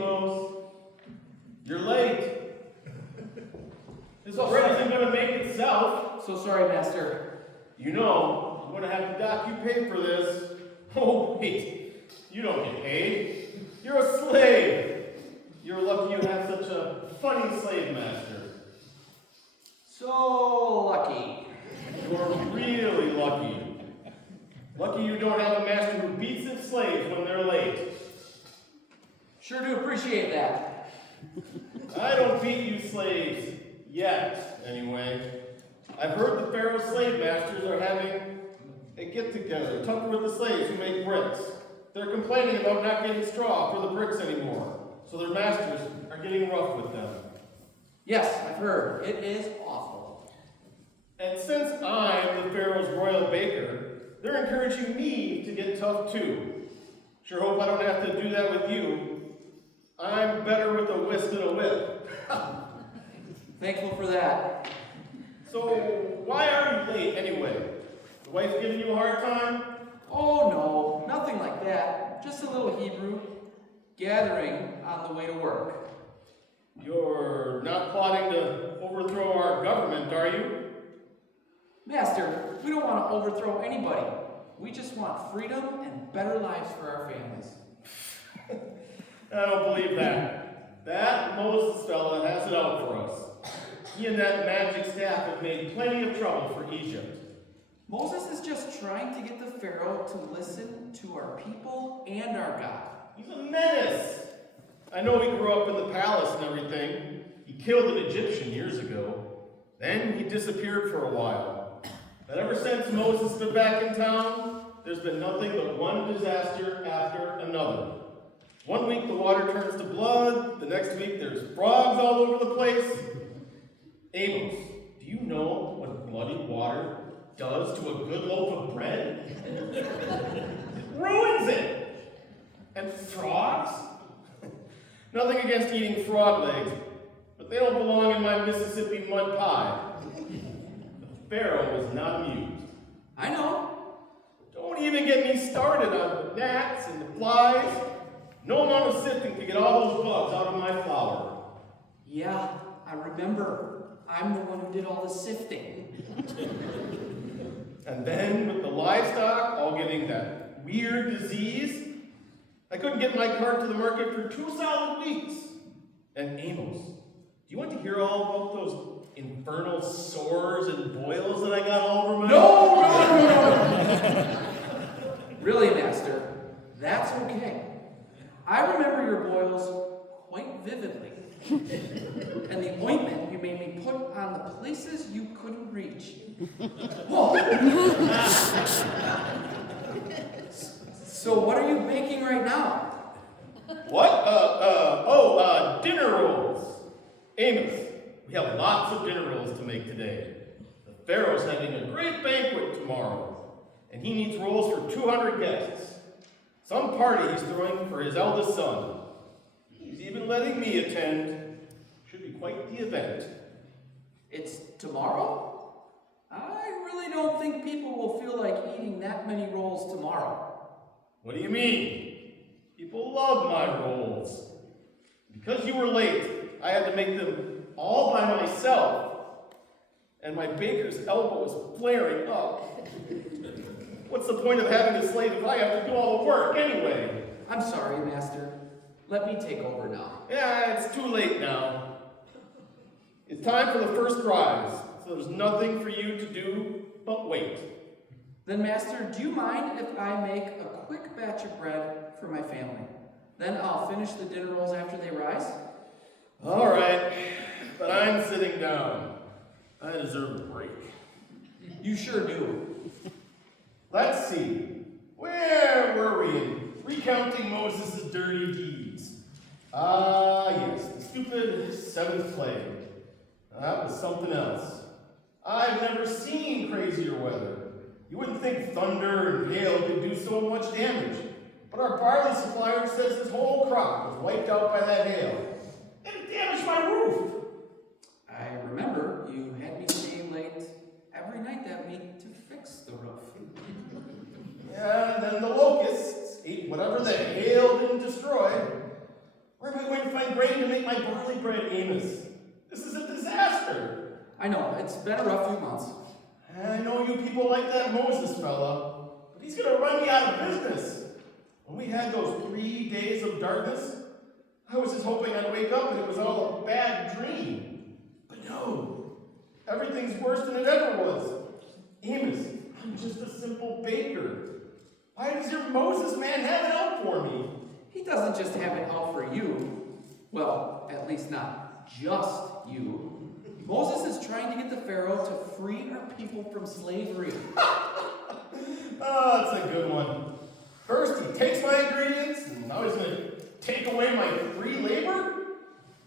Amos, you're late. This bread isn't going to make itself. So sorry, Master. You know, I'm going to have to dock you pay for this. Oh, wait. You don't get paid. You're a slave. You're lucky you have such a funny slave master. So lucky. You're really lucky. Lucky you don't have a master who beats his slaves when they're late. Sure do appreciate that. I don't beat you slaves. Yet, anyway. I've heard the Pharaoh's slave masters are having a get-together, tucker with the slaves who make bricks. They're complaining about not getting straw for the bricks anymore, so their masters are getting rough with them. Yes, I've heard. It is awful. And since I'm the Pharaoh's royal baker, they're encouraging me to get tough too. Sure hope I don't have to do that with you. I'm better with a whisk than a whip. Thankful for that. So, why are you late anyway? The wife giving you a hard time? Oh no, nothing like that. Just a little Hebrew gathering on the way to work. You're not plotting to overthrow our government, are you? Master, we don't want to overthrow anybody. We just want freedom and better lives for our families. I don't believe that. That Moses fella has it out for us. He and that magic staff have made plenty of trouble for Egypt. Moses is just trying to get the Pharaoh to listen to our people and our God. He's a menace. I know he grew up in the palace and everything. He killed an Egyptian years ago. Then he disappeared for a while. But ever since Moses has been back in town, there's been nothing but one disaster after another. One week the water turns to blood. The next week there's frogs all over the place. Amos, do you know what bloody water does to a good loaf of bread? It ruins it. And frogs? Nothing against eating frog legs, but they don't belong in my Mississippi mud pie. The Pharaoh was not amused. I know. Don't even get me started on the gnats and the flies. No amount of sifting to get all those bugs out of my flour. Yeah, I remember. I'm the one who did all the sifting. And then with the livestock all getting that weird disease, I couldn't get my cart to the market for 2 solid weeks. And Amos, do you want to hear all about those infernal sores and boils that I got all over my... No! Really, Master, that's okay. I remember your boils quite vividly. And the ointment you made me put on the places you couldn't reach. Whoa. So what are you baking right now? What? Dinner rolls. Amos, we have lots of dinner rolls to make today. The Pharaoh's having a great banquet tomorrow, and he needs rolls for 200 guests. Some party he's throwing for his eldest son. He's even letting me attend. Should be quite the event. It's tomorrow? I really don't think people will feel like eating that many rolls tomorrow. What do you mean? People love my rolls. Because you were late, I had to make them all by myself. And my baker's elbow is flaring up. What's the point of having a slave if I have to do all the work anyway? I'm sorry, Master. Let me take over now. Yeah, it's too late now. It's time for the first prize, so there's nothing for you to do but wait. Then, Master, do you mind if I make a quick batch of bread for my family? Then I'll finish the dinner rolls after they rise? All right, but I'm sitting down. I deserve a break. You sure do. Let's see. Where were we in recounting Moses' dirty deeds? Yes, the stupid 7th plague. That was something else. I've never seen crazier weather. You wouldn't think thunder and hail could do so much damage. But our barley supplier says his whole crop was wiped out by that hail. And it damaged my roof. I remember you had me stay late every night that week to fix the roof. Yeah, and then the locusts ate whatever the hail didn't destroy. Where am I going to find grain to make my barley bread, Amos? This is a disaster. I know, it's been a rough few months. And I know you people like that Moses fella, but he's going to run me out of business. When we had those 3 days of darkness, I was just hoping I'd wake up and it was all a bad dream. But no, everything's worse than it ever was. Amos, I'm just a simple baker. Why does your Moses man have it out for me? He doesn't just have it out for you. Well, at least not just you. Moses is trying to get the Pharaoh to free our people from slavery. Oh, that's a good one. First, he takes my ingredients, and now he's going to take away my free labor?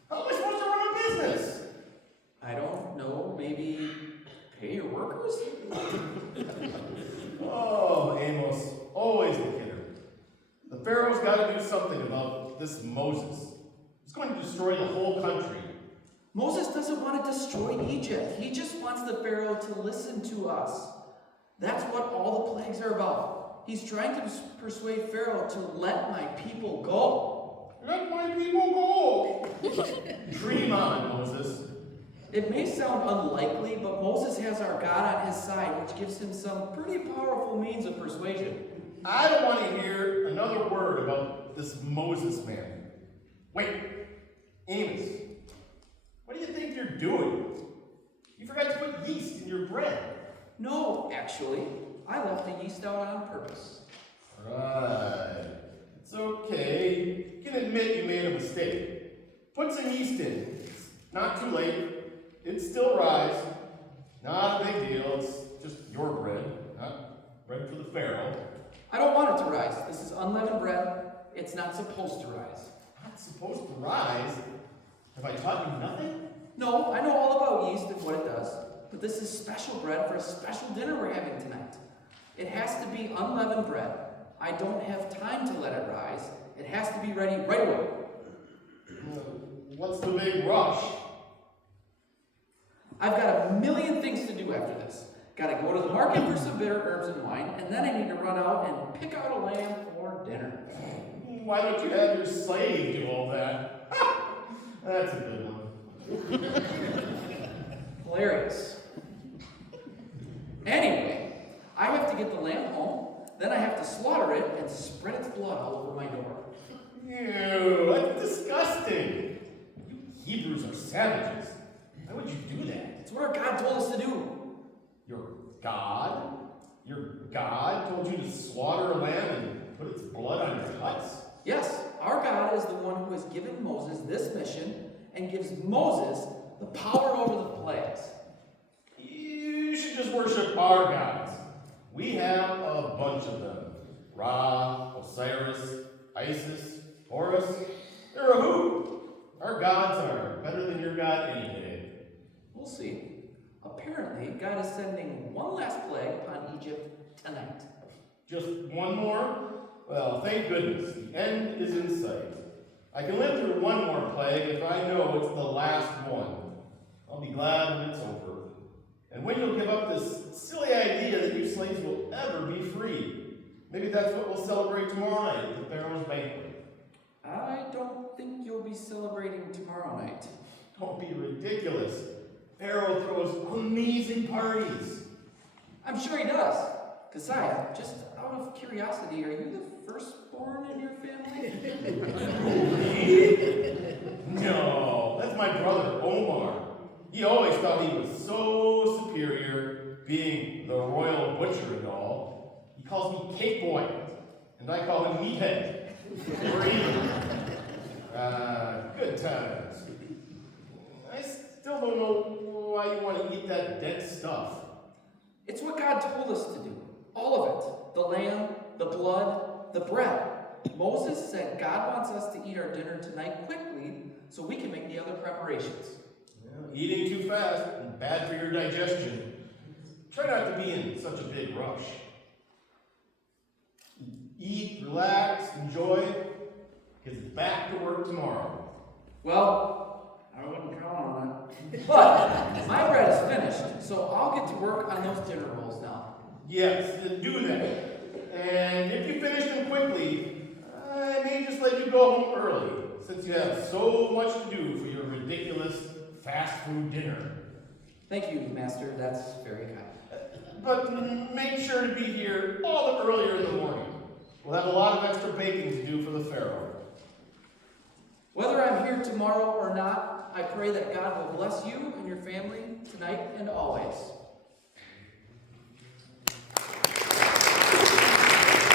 How am I supposed to run a business? I don't know, maybe pay your workers? Oh, Amos, always the kidder. The Pharaoh's got to do something about this Moses. He's going to destroy the whole country. Moses doesn't want to destroy Egypt. He just wants the Pharaoh to listen to us. That's what all the plagues are about. He's trying to persuade Pharaoh to let my people go. Let my people go! Dream on, Moses. It may sound unlikely, but Moses has our God on his side, which gives him some pretty powerful means of persuasion. I don't want to hear another word about this Moses man. Wait, Amos, what do you think you're doing? You forgot to put yeast in your bread. No, actually, I left the yeast out on purpose. Right. It's okay. You can admit you made a mistake. Put some yeast in. It's not too late. It'd still rise. Not a big deal. It's just your bread, not bread for the Pharaoh. I don't want it to rise. This is unleavened bread. It's not supposed to rise. Not supposed to rise? Have I taught you nothing? No, I know all about yeast and what it does, but this is special bread for a special dinner we're having tonight. It has to be unleavened bread. I don't have time to let it rise. It has to be ready right away. What's the big rush? I've got a million things to do after this. Gotta go to the market for some bitter herbs and wine, and then I need to run out and pick out a lamb for dinner. Why don't you have your slave do all that? That's a good one. Hilarious. Anyway, I have to get the lamb home, then I have to slaughter it and spread its blood all over my door. Ew, that's disgusting. You Hebrews are savages. Why would you do that? It's what our God told us to do. Your God? Your God told you to slaughter a lamb and put its blood on your huts? Yes, our God is the one who has given Moses this mission and gives Moses the power over the plagues. You should just worship our gods. We have a bunch of them. Ra, Osiris, Isis, Horus. They're a hoot. Our gods are better than your God any day. We'll see. Apparently, God is sending one last plague upon Egypt tonight. Just one more? Well, thank goodness. The end is in sight. I can live through one more plague if I know it's the last one. I'll be glad when it's over. And when you'll give up this silly idea that you slaves will ever be free. Maybe that's what we'll celebrate tomorrow night at the Pharaoh's banquet. I don't think you'll be celebrating tomorrow night. Don't be ridiculous. Pharaoh throws amazing parties. I'm sure he does. Kasaya, just out of curiosity, are you the firstborn in your family? No, that's my brother, Omar. He always thought he was so superior, being the royal butcher and all. He calls me Cake Boy, and I call him Meathead. We're even. Good times. I still don't know why you want to eat that dead stuff. It's what God told us to do. All of it. The lamb, the blood, the bread. Moses said God wants us to eat our dinner tonight quickly so we can make the other preparations. Yeah, eating too fast is bad for your digestion. Try not to be in such a big rush. Eat, relax, enjoy, because it's back to work tomorrow. Well, I wouldn't count on it. But my bread is finished, so I'll get to work on those dinner rolls now. Yes, do that. And if you finish them quickly, I may just let you go home early, since since you have so much to do for your ridiculous fast food dinner. Thank you, Master. That's very kind. But make sure to be here all the earlier in the morning. We'll have a lot of extra baking to do for the Pharaoh. Whether I'm here tomorrow or not, I pray that God will bless you and your family tonight and always.